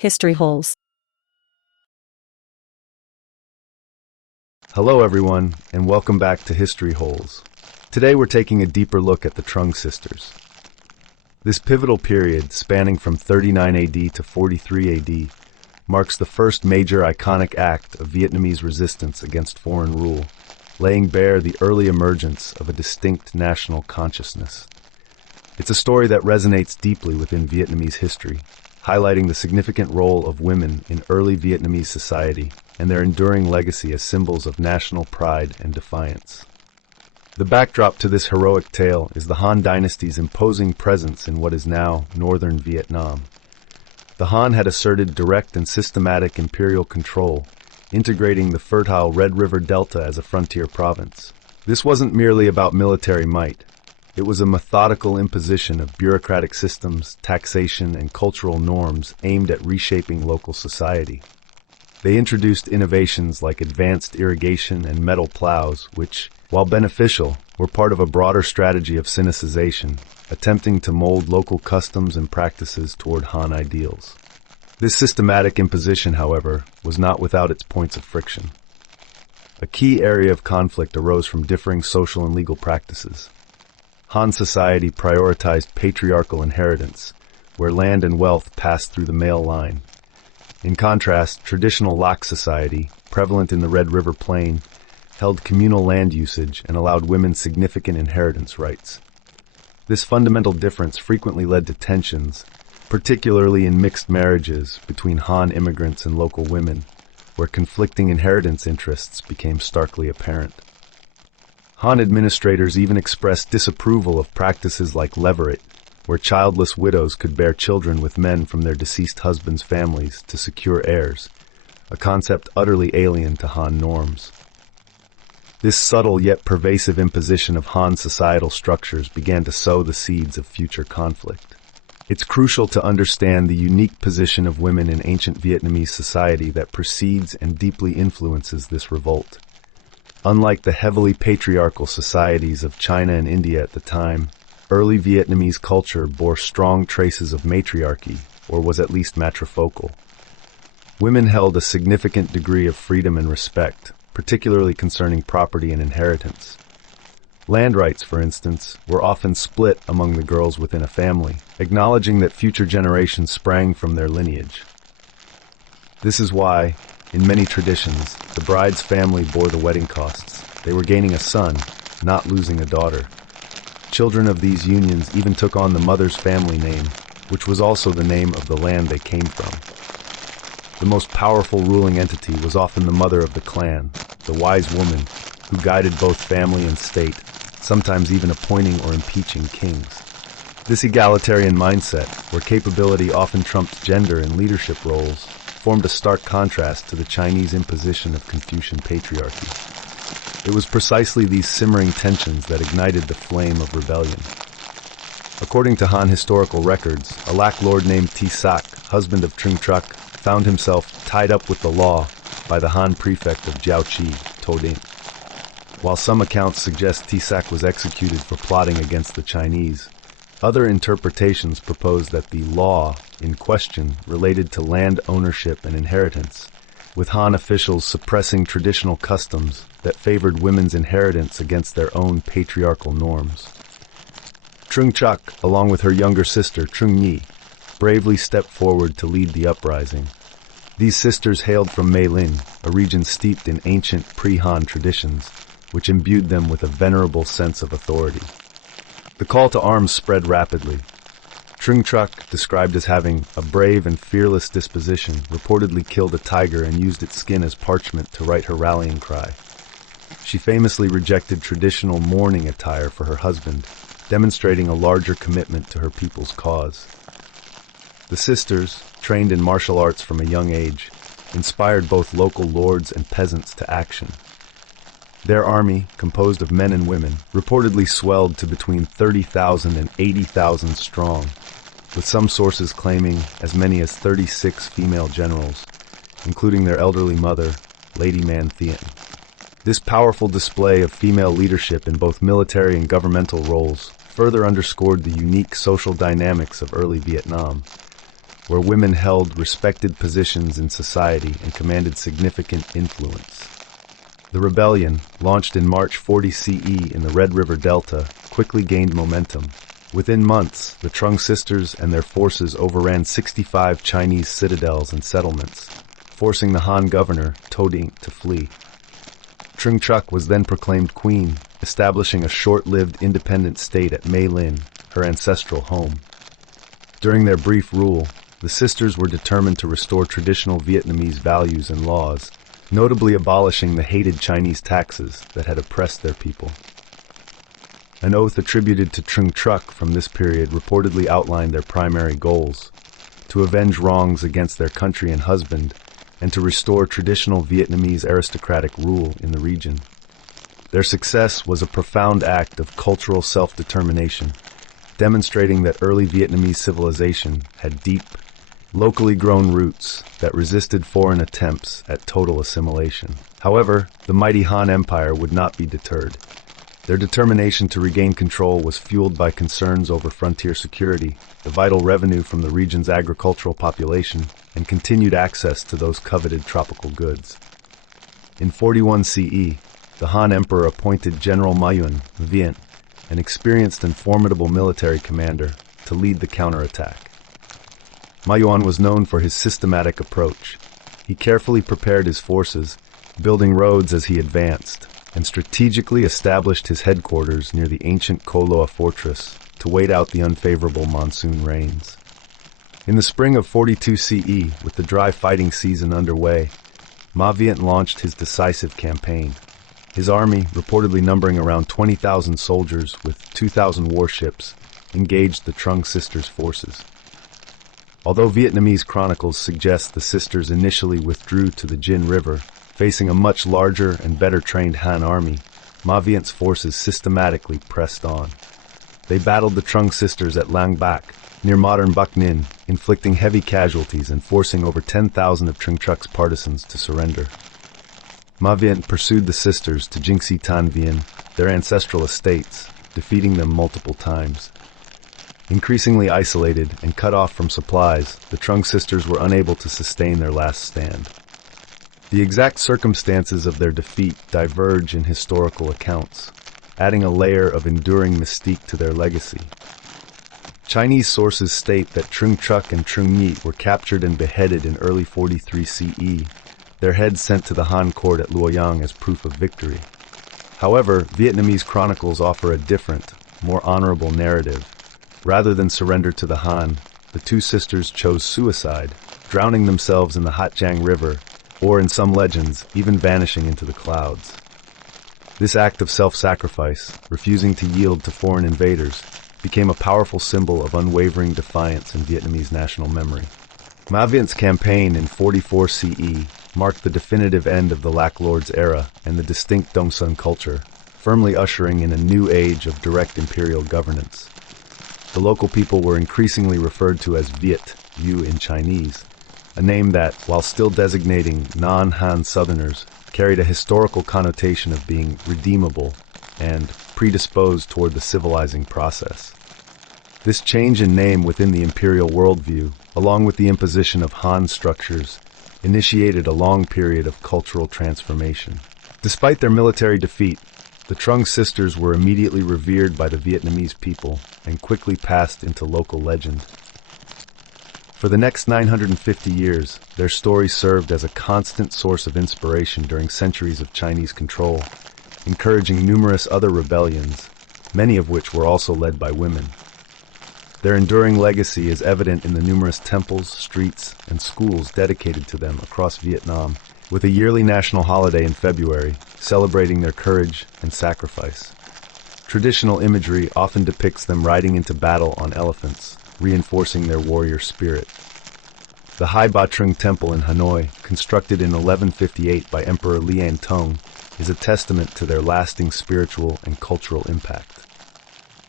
History holes. Hello everyone, and welcome back to History Holes. Today we're taking a deeper look at the Trung Sisters. This pivotal period, spanning from 39 AD to 43 AD, marks the first major iconic act of Vietnamese resistance against foreign rule, laying bare the early emergence of a distinct national consciousness. It's a story that resonates deeply within Vietnamese history, highlighting the significant role of women in early Vietnamese society and their enduring legacy as symbols of national pride and defiance. The backdrop to this heroic tale is the Han Dynasty's imposing presence in what is now northern Vietnam. The Han had asserted direct and systematic imperial control, integrating the fertile Red River Delta as a frontier province. This wasn't merely about military might. It was a methodical imposition of bureaucratic systems, taxation, and cultural norms aimed at reshaping local society. They introduced innovations like advanced irrigation and metal plows, which, while beneficial, were part of a broader strategy of Sinicization, attempting to mold local customs and practices toward Han ideals. This systematic imposition, however, was not without its points of friction. A key area of conflict arose from differing social and legal practices. Han society prioritized patriarchal inheritance, where land and wealth passed through the male line. In contrast, traditional Lac society, prevalent in the Red River Plain, held communal land usage and allowed women significant inheritance rights. This fundamental difference frequently led to tensions, particularly in mixed marriages between Han immigrants and local women, where conflicting inheritance interests became starkly apparent. Han administrators even expressed disapproval of practices like levirate, where childless widows could bear children with men from their deceased husbands' families to secure heirs, a concept utterly alien to Han norms. This subtle yet pervasive imposition of Han societal structures began to sow the seeds of future conflict. It's crucial to understand the unique position of women in ancient Vietnamese society that precedes and deeply influences this revolt. Unlike the heavily patriarchal societies of China and India at the time, early Vietnamese culture bore strong traces of matriarchy, or was at least matrifocal. Women held a significant degree of freedom and respect, particularly concerning property and inheritance. Land rights, for instance, were often split among the girls within a family, acknowledging that future generations sprang from their lineage. This is why, in many traditions, the bride's family bore the wedding costs. They were gaining a son, not losing a daughter. Children of these unions even took on the mother's family name, which was also the name of the land they came from. The most powerful ruling entity was often the mother of the clan, the wise woman, who guided both family and state, sometimes even appointing or impeaching kings. This egalitarian mindset, where capability often trumped gender in leadership roles, formed a stark contrast to the Chinese imposition of Confucian patriarchy. It was precisely these simmering tensions that ignited the flame of rebellion. According to Han historical records, a Lac lord named Tisak, husband of Trung Truc, found himself tied up with the law by the Han prefect of Jiaoqi, Toding. While some accounts suggest Tisak was executed for plotting against the Chinese, other interpretations propose that the law in question related to land ownership and inheritance, with Han officials suppressing traditional customs that favored women's inheritance against their own patriarchal norms. Trung Truc, along with her younger sister Trung Nhi, bravely stepped forward to lead the uprising. These sisters hailed from Mê Linh, a region steeped in ancient pre-Han traditions, which imbued them with a venerable sense of authority. The call to arms spread rapidly. Trung Truc, described as having a brave and fearless disposition, reportedly killed a tiger and used its skin as parchment to write her rallying cry. She famously rejected traditional mourning attire for her husband, demonstrating a larger commitment to her people's cause. The sisters, trained in martial arts from a young age, inspired both local lords and peasants to action. Their army, composed of men and women, reportedly swelled to between 30,000 and 80,000 strong, with some sources claiming as many as 36 female generals, including their elderly mother, Lady Man Thien. This powerful display of female leadership in both military and governmental roles further underscored the unique social dynamics of early Vietnam. where women held respected positions in society and commanded significant influence. The rebellion, launched in March 40 CE in the Red River Delta, quickly gained momentum. Within months, the Trung Sisters and their forces overran 65 Chinese citadels and settlements, forcing the Han governor, Toding, to flee. Trung Truk was then proclaimed queen, establishing a short-lived independent state at Mei Lin, her ancestral home. During their brief rule, the sisters were determined to restore traditional Vietnamese values and laws, notably abolishing the hated Chinese taxes that had oppressed their people. An oath attributed to Trung Truk from this period reportedly outlined their primary goals: to avenge wrongs against their country and husband, and to restore traditional Vietnamese aristocratic rule in the region. Their success was a profound act of cultural self-determination, demonstrating that early Vietnamese civilization had deep, locally grown roots that resisted foreign attempts at total assimilation. However, the mighty Han Empire would not be deterred. Their determination to regain control was fueled by concerns over frontier security, the vital revenue from the region's agricultural population, and continued access to those coveted tropical goods. In 41 CE, the Han Emperor appointed General Mayun, Viet, an experienced and formidable military commander, to lead the counterattack. Mayuan was known for his systematic approach. He carefully prepared his forces, building roads as he advanced, and strategically established his headquarters near the ancient Koloa fortress to wait out the unfavorable monsoon rains. In the spring of 42 CE, with the dry fighting season underway, Ma Viet launched his decisive campaign. His army, reportedly numbering around 20,000 soldiers with 2,000 warships, engaged the Trung Sisters' forces. Although Vietnamese chronicles suggest the sisters initially withdrew to the Jin River, facing a much larger and better-trained Han army, Ma Viet's forces systematically pressed on. They battled the Trung Sisters at Lang Bac, near modern Bac Ninh, inflicting heavy casualties and forcing over 10,000 of Trung Truk's partisans to surrender. Ma Viet pursued the sisters to Jingxi Tan Vien, their ancestral estates, defeating them multiple times. Increasingly isolated and cut off from supplies, the Trung Sisters were unable to sustain their last stand. The exact circumstances of their defeat diverge in historical accounts, adding a layer of enduring mystique to their legacy. Chinese sources state that Trung Truk and Trung Nhị were captured and beheaded in early 43 CE, their heads sent to the Han court at Luoyang as proof of victory. However, Vietnamese chronicles offer a different, more honorable narrative. Rather than surrender to the Han, the two sisters chose suicide, drowning themselves in the Hat Giang River, or in some legends, even vanishing into the clouds. This act of self-sacrifice, refusing to yield to foreign invaders, became a powerful symbol of unwavering defiance in Vietnamese national memory. Ma Viet's campaign in 44 CE marked the definitive end of the Lac Lords era and the distinct Dong Son culture, firmly ushering in a new age of direct imperial governance. The local people were increasingly referred to as Viet, Yu in Chinese, a name that, while still designating non-Han Southerners, carried a historical connotation of being redeemable and predisposed toward the civilizing process. This change in name within the imperial worldview, along with the imposition of Han structures, initiated a long period of cultural transformation. Despite their military defeat, the Trung Sisters were immediately revered by the Vietnamese people and quickly passed into local legend. For the next 950 years, their story served as a constant source of inspiration during centuries of Chinese control, encouraging numerous other rebellions, many of which were also led by women. Their enduring legacy is evident in the numerous temples, streets, and schools dedicated to them across Vietnam, with a yearly national holiday in February, celebrating their courage and sacrifice. Traditional imagery often depicts them riding into battle on elephants, reinforcing their warrior spirit. The Hai Ba Trung Temple in Hanoi, constructed in 1158 by Emperor Lian Tong, is a testament to their lasting spiritual and cultural impact.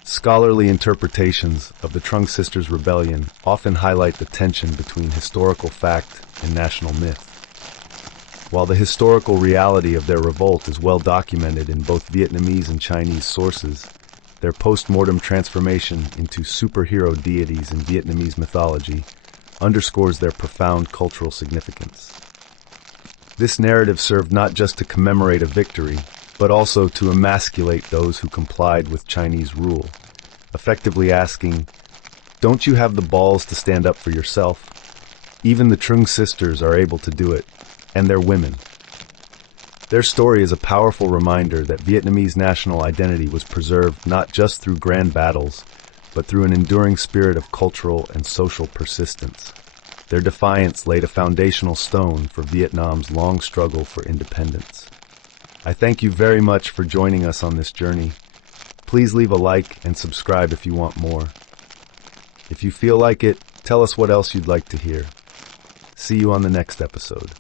Scholarly interpretations of the Trung Sisters' rebellion often highlight the tension between historical fact and national myth. While the historical reality of their revolt is well documented in both Vietnamese and Chinese sources, their post-mortem transformation into superhero deities in Vietnamese mythology underscores their profound cultural significance. This narrative served not just to commemorate a victory, but also to emasculate those who complied with Chinese rule, effectively asking, "Don't you have the balls to stand up for yourself?" Even the Trung sisters are able to do it, and they're women. Their story is a powerful reminder that Vietnamese national identity was preserved not just through grand battles, but through an enduring spirit of cultural and social persistence. Their defiance laid a foundational stone for Vietnam's long struggle for independence. I thank you very much for joining us on this journey. Please leave a like and subscribe if you want more. If you feel like it, tell us what else you'd like to hear. See you on the next episode.